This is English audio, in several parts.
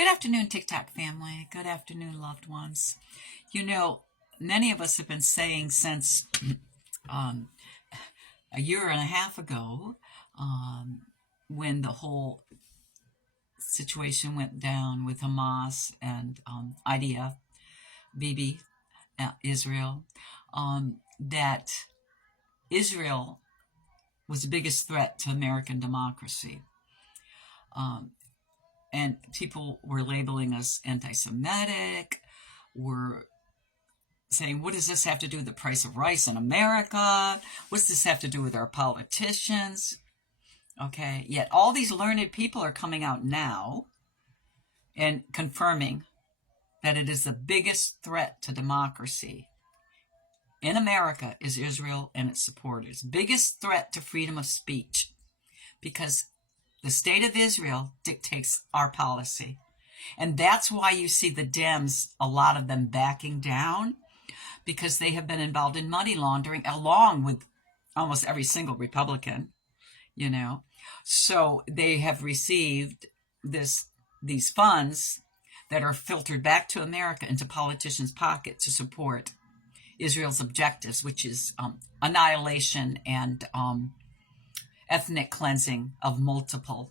Good afternoon, TikTok family. Good afternoon, loved ones. You know, many of us have been saying since um, a year and a half ago, when the whole situation went down with Hamas and IDF, Bibi, Israel, that Israel was the biggest threat to American democracy. And people were labeling us anti-Semitic, were saying, what does this have to do with the price of rice in America? What's this have to do with our politicians? Okay, yet all these learned people are coming out now and confirming that it is the biggest threat to democracy in America is Israel and its supporters. Biggest threat to freedom of speech, because the state of Israel dictates our policy. And that's why you see the Dems, a lot of them backing down, because they have been involved in money laundering along with almost every single Republican, you know. So they have received these funds that are filtered back to America into politicians' pockets to support Israel's objectives, which is annihilation and ethnic cleansing of multiple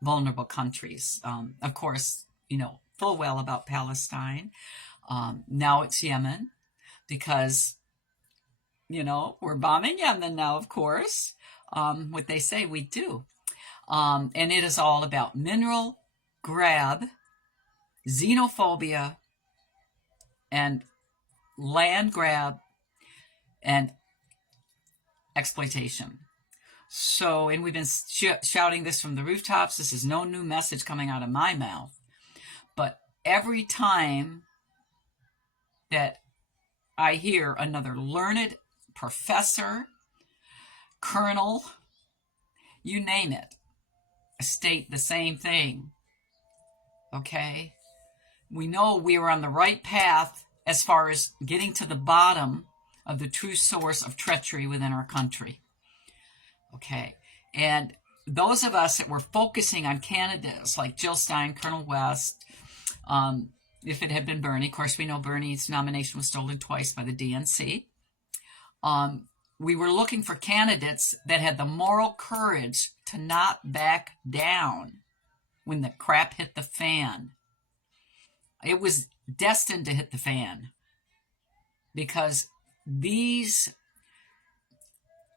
vulnerable countries. Of course, you know full well about Palestine. Now it's Yemen, because, we're bombing Yemen now, of course. What they say we do. And it is all about mineral grab, xenophobia, and land grab and exploitation. So, and we've been shouting this from the rooftops. This is no new message coming out of my mouth. But every time that I hear another learned professor, colonel, you name it, state the same thing, okay? We know we are on the right path as far as getting to the bottom of the true source of treachery within our country. Okay, and those of us that were focusing on candidates like Jill Stein, Colonel West, if it had been Bernie, of course we know Bernie's nomination was stolen twice by the DNC. We were looking for candidates that had the moral courage to not back down when the crap hit the fan. It was destined to hit the fan, because these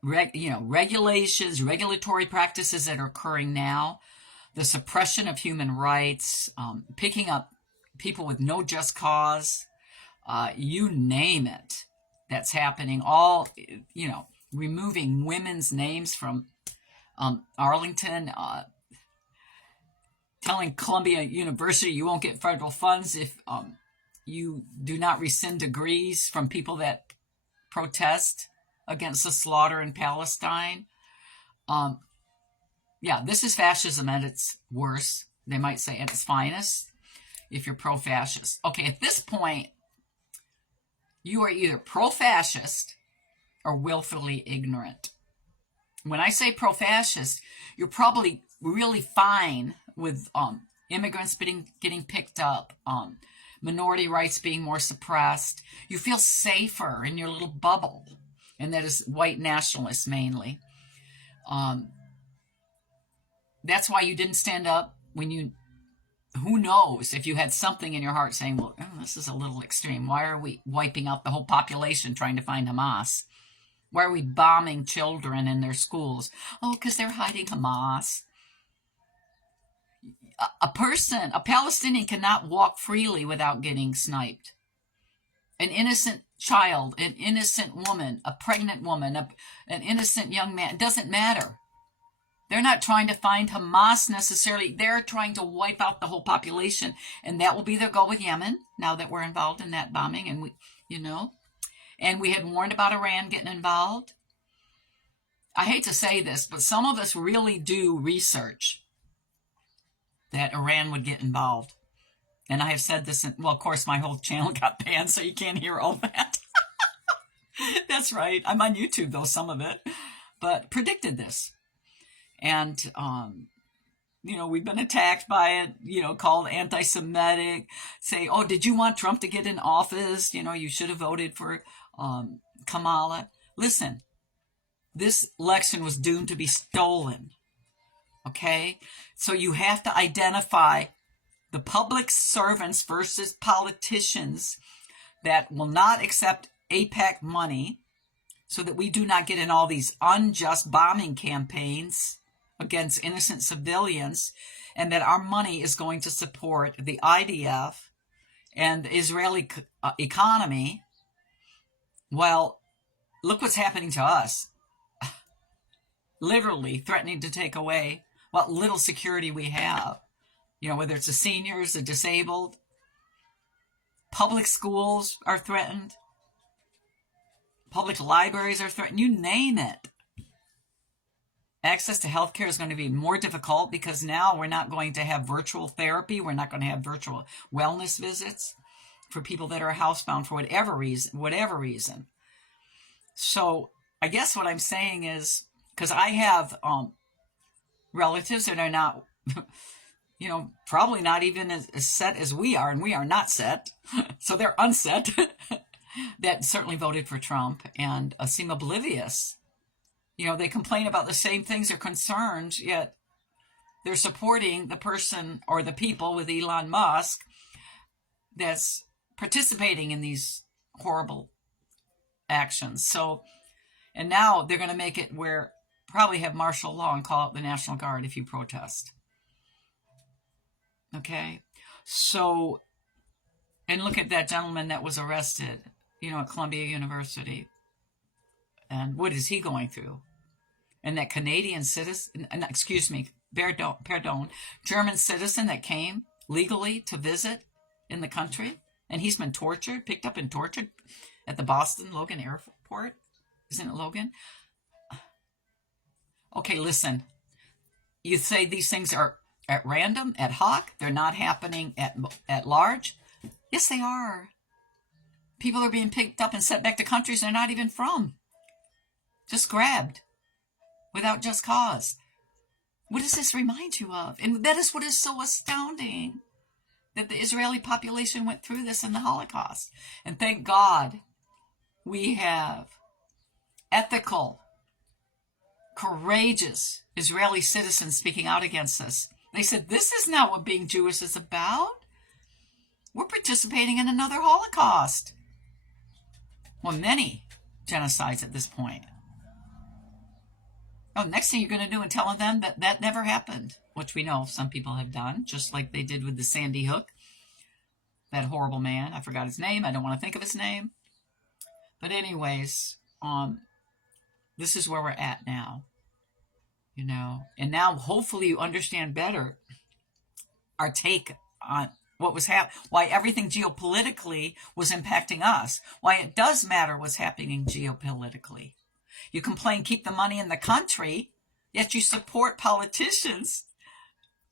regulations, regulatory practices that are occurring now, the suppression of human rights, picking up people with no just cause, you name it, that's happening. All, removing women's names from Arlington, telling Columbia University you won't get federal funds if you do not rescind degrees from people that protest against the slaughter in Palestine. This is fascism at its worst. They might say at its finest, if you're pro-fascist. Okay, at this point, you are either pro-fascist or willfully ignorant. When I say pro-fascist, you're probably really fine with immigrants getting picked up, minority rights being more suppressed. You feel safer in your little bubble. And that is white nationalists mainly. That's why you didn't stand up when who knows if you had something in your heart saying, well, this is a little extreme. Why are we wiping out the whole population trying to find Hamas? Why are we bombing children in their schools? Oh, because they're hiding Hamas. A Palestinian cannot walk freely without getting sniped. An innocent child, an innocent woman, a pregnant woman, an innocent young man, it doesn't matter. They're not trying to find Hamas necessarily. They're trying to wipe out the whole population. And that will be their goal with Yemen, now that we're involved in that bombing. And and we had warned about Iran getting involved. I hate to say this, but some of us really do research that Iran would get involved. And I have said this, of course, my whole channel got banned, so you can't hear all that. That's right. I'm on YouTube, though, some of it. But predicted this. And we've been attacked by it, called anti-Semitic, say, oh, did you want Trump to get in office? You should have voted for Kamala. Listen, this election was doomed to be stolen. Okay? So you have to identify the public servants versus politicians that will not accept AIPAC money so that we do not get in all these unjust bombing campaigns against innocent civilians, and that our money is going to support the IDF and the Israeli economy. Well, look what's happening to us. Literally threatening to take away what little security we have. Whether it's the seniors, the disabled, public schools are threatened, public libraries are threatened, you name it. Access to healthcare is going to be more difficult because now we're not going to have virtual therapy. We're not going to have virtual wellness visits for people that are housebound for whatever reason. So I guess what I'm saying is, because I have relatives that are not, probably not even as set as we are, and we are not set, so they're unset, that certainly voted for Trump and seem oblivious. They complain about the same things, they're concerned, yet they're supporting the person or the people with Elon Musk that's participating in these horrible actions. So, and now they're going to make it where probably have martial law and call out the National Guard if you protest. Okay? So, and look at that gentleman that was arrested, at Columbia University. And what is he going through? And that Canadian citizen, German citizen that came legally to visit in the country, and he's been picked up and tortured at the Boston Logan Airport. Isn't it Logan? Okay, listen. You say these things are at random, ad hoc, they're not happening at large? Yes, they are. People are being picked up and sent back to countries they're not even from. Just grabbed. Without just cause. What does this remind you of? And that is what is so astounding, that the Israeli population went through this in the Holocaust. And thank God we have ethical, courageous Israeli citizens speaking out against us. They said, this is not what being Jewish is about. We're participating in another Holocaust. Well, many genocides at this point. Oh, next thing you're going to do and telling them that never happened, which we know some people have done, just like they did with the Sandy Hook. That horrible man. I forgot his name. I don't want to think of his name. But anyways, this is where we're at now. And now hopefully you understand better our take on what was why everything geopolitically was impacting us, why it does matter what's happening geopolitically. You complain, keep the money in the country, yet you support politicians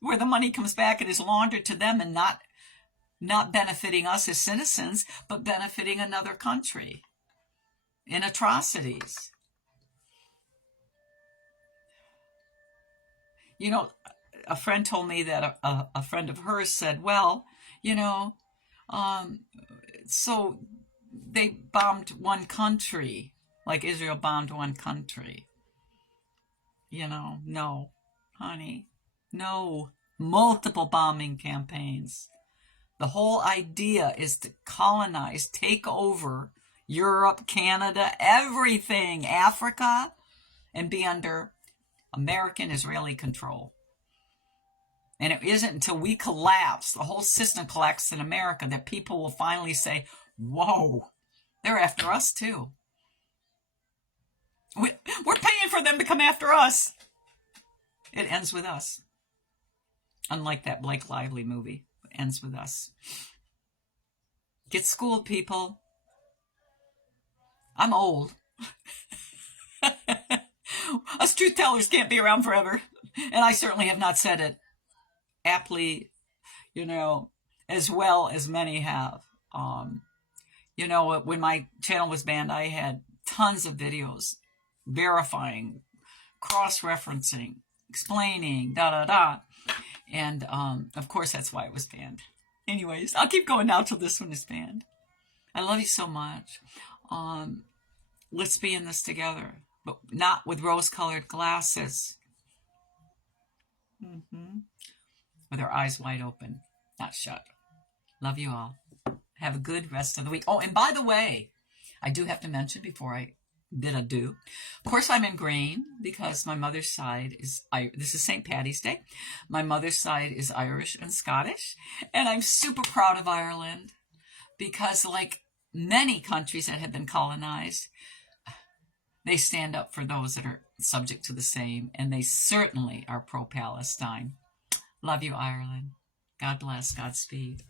where the money comes back and is laundered to them and not benefiting us as citizens, but benefiting another country in atrocities. A friend told me that a friend of hers said, well, so they bombed one country, like Israel bombed one country. No, honey, no. Multiple bombing campaigns. The whole idea is to colonize, take over Europe, Canada, everything, Africa, and be under American Israeli control. And it isn't until we collapse, the whole system collapses in America, that people will finally say, whoa, they're after us too. We're paying for them to come after us. It ends with us. Unlike that Blake Lively movie, it ends with us. Get schooled, people. I'm old. Us truth tellers can't be around forever. And I certainly have not said it aptly, as well as many have. When my channel was banned, I had tons of videos verifying, cross-referencing, explaining, And of course, that's why it was banned. Anyways, I'll keep going now till this one is banned. I love you so much. Um, let's be in this together, but not with rose-colored glasses. With our eyes wide open, not shut. Love you all. Have a good rest of the week. Oh, and by the way, I do have to mention before I bid adieu. Of course, I'm in green because my mother's side is, this is St. Paddy's Day. My mother's side is Irish and Scottish. And I'm super proud of Ireland because, like many countries that have been colonized, they stand up for those that are subject to the same. And they certainly are pro-Palestine. Love you, Ireland. God bless. Godspeed.